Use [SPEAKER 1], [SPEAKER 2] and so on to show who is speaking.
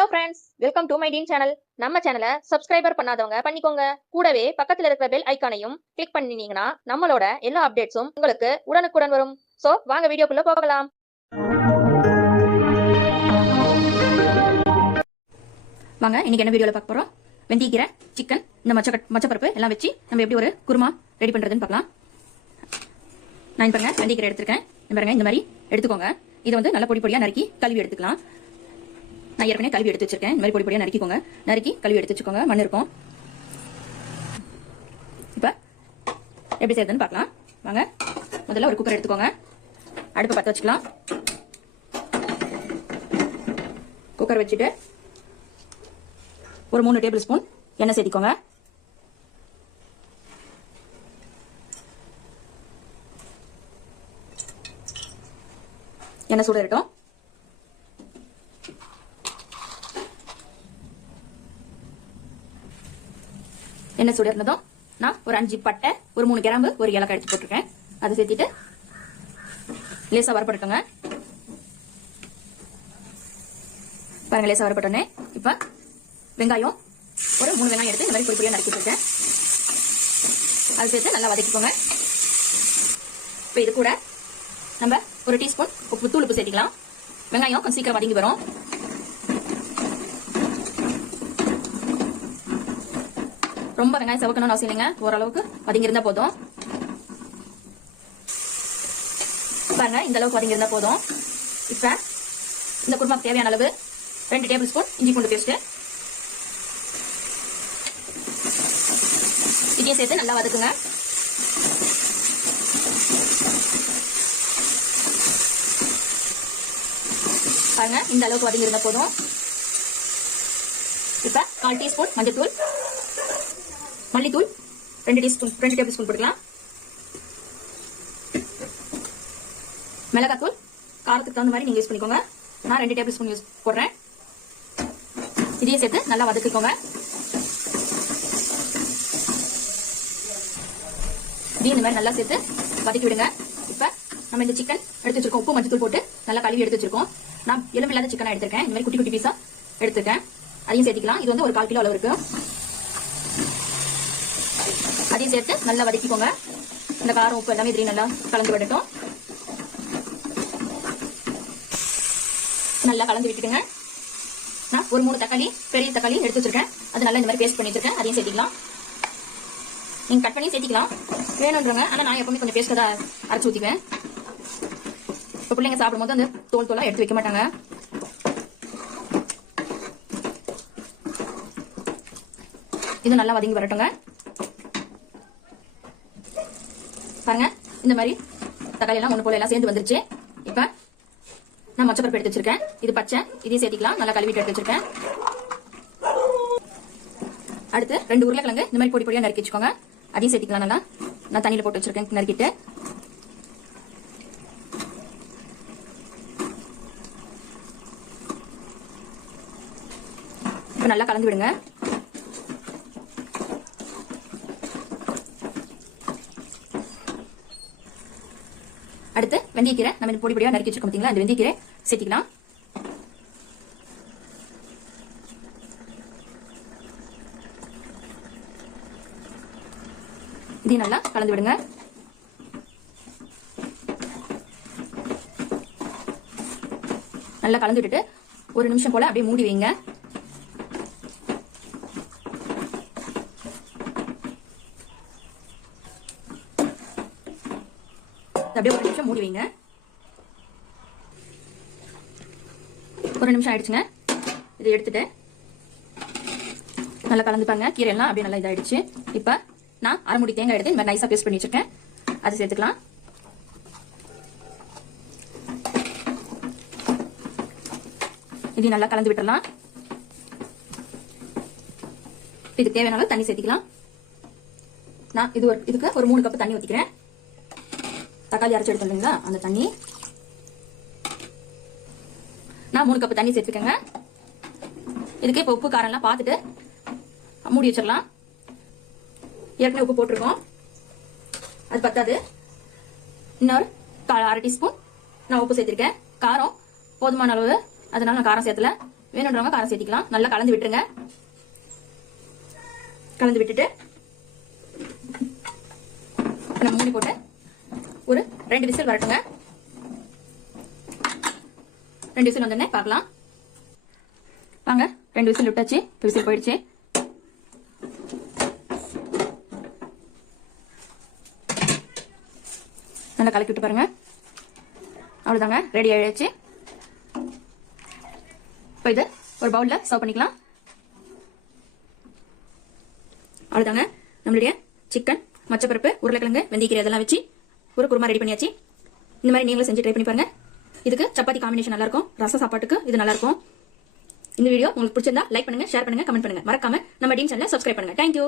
[SPEAKER 1] Hello friends welcome to my teen channel நம்ம சேனலை subscriber பண்ணாதவங்க பண்ணிக்கோங்க. கூடவே பக்கத்துல இருக்கிற பெல் ஐக்கானையும் கிளிக் பண்ணினீங்கன்னா நம்மளோட எல்லா அப்டேட்ஸும் உங்களுக்கு உடனுக்குடன் வரும். ஸோ வாங்க வீடியோக்குள்ள போகலாம்.
[SPEAKER 2] வாங்க இன்னைக்கு என்ன வீடியோல பார்க்க போறோம்? வெந்தயக்கீரை சிக்கன் இந்த மச்ச மச்சப்பருப்பு எல்லாம் வச்சு நம்ம எப்படி ஒரு குருமா ரெடி பண்றதுன்னு பார்க்கலாம். நான் பாருங்க வெந்தயக்கீரை எடுத்திருக்கேன். பாருங்க இந்த மாதிரி எடுத்துக்கோங்க. இதை வந்து நல்லா பொடி பொடியாக நறுக்கி கழுவி எடுத்துக்கலாம். நான் ஏற்கனவே கழுவி எடுத்து வச்சிருக்கேன். இந்த மாதிரி பொடி பொடியா நறுக்கிக்கோங்க. நறுக்கி கழுவி எடுத்து வச்சுக்கோங்க. மண் இருக்கும். இப்ப எப்படி செய்யறதுன்னு பார்க்கலாம். வாங்க. முதல்ல ஒரு குக்கர் எடுத்துக்கோங்க. அடுப்பை பற்ற வச்சுக்கலாம். குக்கர் வச்சுட்டு ஒரு மூணு டேபிள் ஸ்பூன் எண்ணெய் சேர்த்திக்கோங்க. எண்ணெய் சூடு எண்ணெய் சூடு இருந்ததும் நான் ஒரு அஞ்சு பட்டை ஒரு மூணு கிராம்பு ஒரு ஏலக்காய் எடுத்து போட்டிருக்கேன். அதை சேர்த்திட்டு லேசா வரப்பட்டுங்க பாருங்க லேசா வரப்பட்டோன்னே இப்போ வெங்காயம் ஒரு மூணு வெங்காயம் எடுத்து இந்த மாதிரி பொடி நறுக்கி வச்சிருக்கேன் அதை சேர்த்து நல்லா வதக்கிக்கோங்க. இப்போ இது கூட நம்ம ஒரு டீஸ்பூன் உப்பு தூள் உப்பு சேர்த்திக்கலாம். வெங்காயம் கொஞ்சம் சீக்கிரம் வதங்கி வரும். ரொம்ப வெங்காயம் செவக்கணும்னு அவசியம் இல்லைங்க. ஓரளவுக்கு வதங்கி இருந்தா போதும். பாருங்க இந்த அளவுக்கு வதங்கி இருந்தா போதும். இப்ப இந்த குருமாக்கு தேவையான அளவு ரெண்டு டேபிள் ஸ்பூன் இஞ்சி பூண்டு பேஸ்ட் இதையும் சேர்த்து நல்லா வதக்குங்க. பாருங்க இந்த அளவுக்கு வதங்கி இருந்தா போதும். இப்ப கால் டீஸ்பூன் மஞ்சத்தூள். மல்லித்தூள் ரெண்டு டீஸ்பூன் ரெண்டு டேபிள் ஸ்பூன் போட்டுக்கலாம். மிளகாத்தூள் காரத்துக்கு தகுந்த மாதிரி நீங்கள் யூஸ் பண்ணிக்கோங்க. நான் ரெண்டு டேபிள் ஸ்பூன் யூஸ் போடுறேன். இதையும் சேர்த்து நல்லா வதக்கிக்கோங்க. இதையும் இந்த மாதிரி நல்லா சேர்த்து வதக்கி விடுங்க. இப்போ நம்ம இந்த சிக்கன் எடுத்து வச்சிருக்கோம். உப்பு மஞ்சத்தூள் போட்டு நல்லா கழுவி எடுத்து வச்சிருக்கோம். நான் எலும்பு இல்லாத சிக்கனா எடுத்திருக்கேன். இந்த மாதிரி குட்டி குட்டி பீஸாக எடுத்திருக்கேன். அதையும் சேர்த்திக்கலாம். இது வந்து ஒரு கால் கிலோ அளவு இருக்குது எல்லாத்தையும் சேர்த்து நல்லா வதக்கிக்கோங்க. இந்த காரம் உப்பு எல்லாமே இதுலயும் நல்லா கலந்து விடட்டும். நல்லா கலந்து விட்டுட்டுங்க. நான் ஒரு மூணு தக்காளி பெரிய தக்காளி எடுத்து வச்சிருக்கேன். அது நல்லா இந்த மாதிரி பேஸ்ட் பண்ணி வச்சிருக்கேன். அதையும் சேர்த்திக்கலாம். நீங்க கட் பண்ணி சேர்த்திக்கலாம். வேணுன்றவங்க ஆனா நான் எப்பவுமே கொஞ்சம் பேஸ்ட் தான் அரைச்சு ஊத்திக்குவேன் இப்போ பிள்ளைங்க சாப்பிடும்போது அந்த தோல் தோலா எடுத்து வைக்க மாட்டாங்க. இது நல்லா வதங்கி வரட்டுங்க. பாருங்க இந்த மாதிரி தக்காளி எல்லாம் ஒண்ணு போல எல்லாம் சேர்ந்து வந்துருச்சு. இப்ப நான் மொச்சப்பருப்பு எடுத்து வச்சிருக்கேன். இது பச்சை இதையும் சேர்த்திக்கலாம். நல்லா கழுவிட்டு எடுத்து வச்சிருக்கேன். அடுத்து ரெண்டு உருளைக்கிழங்கு இந்த மாதிரி பொடி பொடியா நறுக்கி வச்சுக்கோங்க. அதையும் சேர்த்திக்கலாம் நல்லா. நான் தண்ணியில போட்டு வச்சிருக்கேன் நறுக்கிட்டு. இப்ப நல்லா கலந்து விடுங்க. அடுத்து வெந்தயக்கீரை. நம்ம பொடி பொடியா நறுக்கி வச்சிருக்கோம் பாத்தீங்களா? அந்த வெந்தயக்கீரை சேர்த்திக்கலாம். இதையும் நல்லா கலந்து விடுங்க. நல்லா கலந்து விட்டுட்டு ஒரு நிமிஷம் போல அப்படியே மூடி வைங்க. அப்படியே ஒரு நிமிஷம் மூடி வைங்க. ஒரு நிமிஷம் ஆயிடுச்சுங்க. இதை எடுத்துட்டு நல்லா கலந்துப்பாங்க. கீரை எல்லாம் அப்படியே நல்லா இதாயிடுச்சு. இப்போ நான் அரைமுடி தேங்காய் எடுத்து இந்த மாதிரி பேஸ்ட் பண்ணி வச்சிருக்கேன். அதை சேர்த்துக்கலாம். இதையும் நல்லா கலந்து விட்டுறலாம். இதுக்கு தேவையான தண்ணி சேர்த்திக்கலாம். நான் இது ஒரு இதுக்கு ஒரு மூணு கப் தண்ணி ஊற்றிக்கிறேன் தக்காளி அரைச்சு எடுத்தோம் இல்லைங்களா? அந்த தண்ணி நான் மூணு கப் தண்ணி சேர்த்துக்கங்க. இதுக்கு இப்போ உப்பு காரம்லாம் பார்த்துட்டு மூடி வச்சிடலாம். ஏற்கனவே உப்பு போட்டிருக்கோம். அது பத்தாது. இன்னொரு கா- அரை டீஸ்பூன் நான் உப்பு சேர்த்திருக்கேன். காரம் போதுமான அளவு. அதனால நான் காரம் சேர்த்தல. வேணுன்றவங்க காரம் சேர்த்திக்கலாம். நல்லா கலந்து விட்டுருங்க. கலந்து விட்டுட்டு நம்ம மூடி போட்டு ஒரு ரெண்டு விசில் வரட்டுங்க. ரெண்டு விசில் வந்தோடனே பார்க்கலாம். வாங்க ரெண்டு விசில் விட்டாச்சு இப்போ விசில் போயிடுச்சு. நல்லா கலக்கி விட்டு பாருங்க. அவ்வளோதாங்க ரெடி ஆயிடுச்சு. இப்போ இது ஒரு பவுலில் சர்வ் பண்ணிக்கலாம். அவ்வளோதாங்க நம்மளுடைய சிக்கன் மச்சப்பருப்பு உருளைக்கிழங்கு வெந்தயக்கீரை இதெல்லாம் வச்சு ஒரு குருமா ரெடி பண்ணியாச்சு. இந்த மாதிரி நீங்களும் செஞ்சு ட்ரை பண்ணி பாருங்க. இதுக்கு சப்பாத்தி காம்பினேஷன் நல்லா இருக்கும் ரச சாப்பாட்டுக்கு இது நல்லா இருக்கும் இந்த வீடியோ உங்களுக்கு பிடிச்சிருந்தா லைக் பண்ணுங்க ஷேர் பண்ணுங்க கமெண்ட் பண்ணுங்க. மறக்காம நம்ம டீம் சேனலை சப்ஸ்கிரைப் பண்ணுங்க. தேங்க்யூ